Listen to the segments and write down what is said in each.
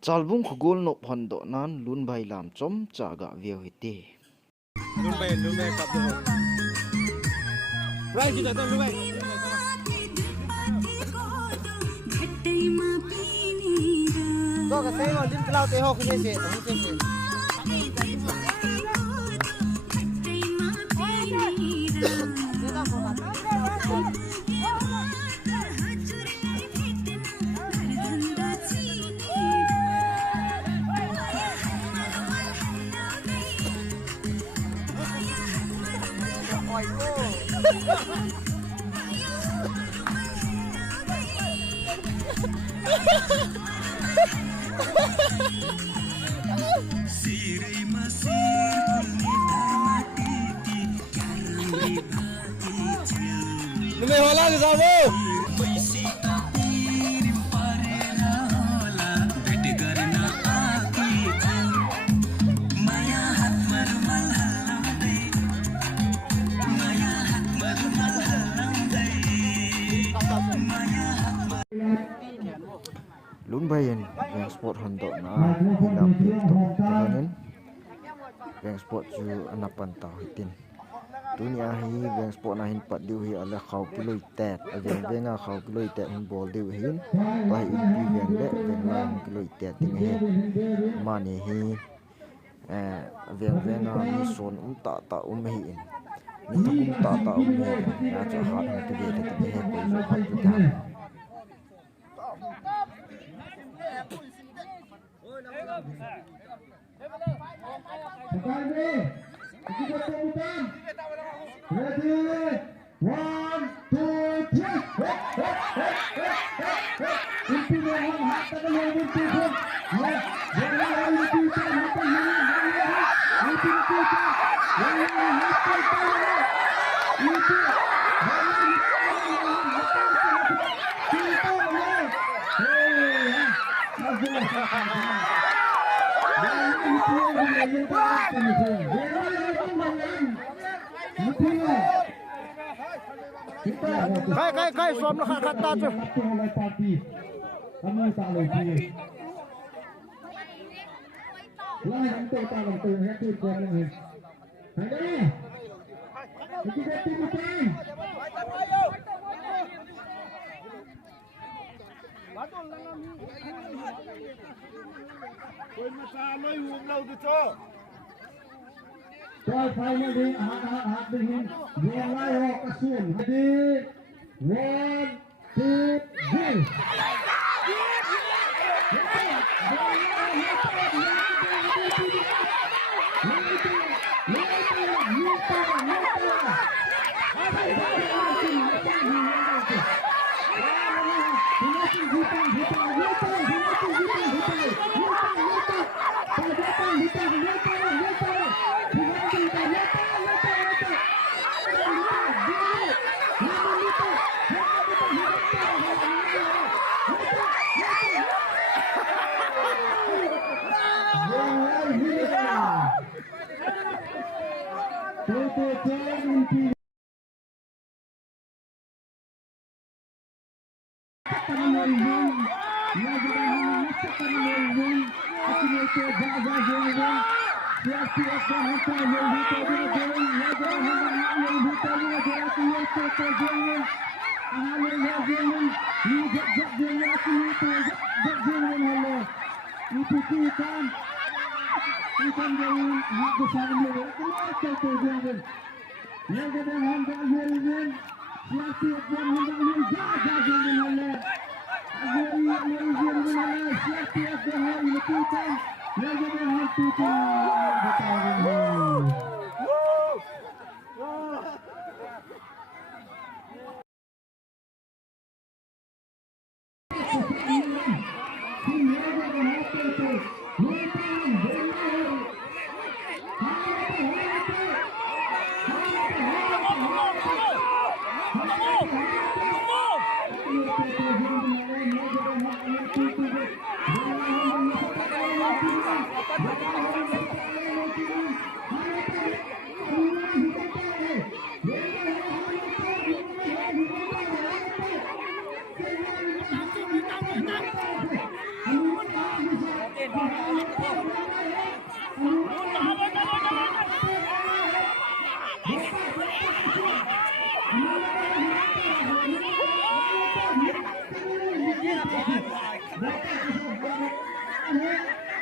Chalbung khugol no phondo nan lun bai lam chom chaga view hiti lun bai kap do right kita to lun bai to ka sei mo din klau te ho khine se Lumay wala kasama. lun bayan yang sport hondo na hilam pintu takanin yang sport ju anapan tau hitin dunia hi yang sport na hin pat diu hi ala khao kiloitet aveng venga khao kiloitet hin bol diu hin pai in yang le veng lang kiloitet ting he mani hi aveng venga ni son ta hi in ni ta hi ya cha hat na te ge te he ko so hat ta Ready? 1, 2, Kai som lo khat ta chu Kami tak boleh. Lah untuk tak boleh hati kau ni. Ada. Kita timukan. Batul langam. Koi masaloi umlai tu cho. Koi final di hat dengan mulai ho kasun. Jadi 1, 2, 3.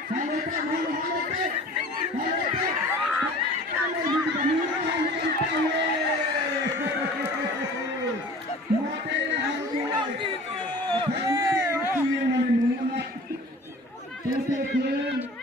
Thank you.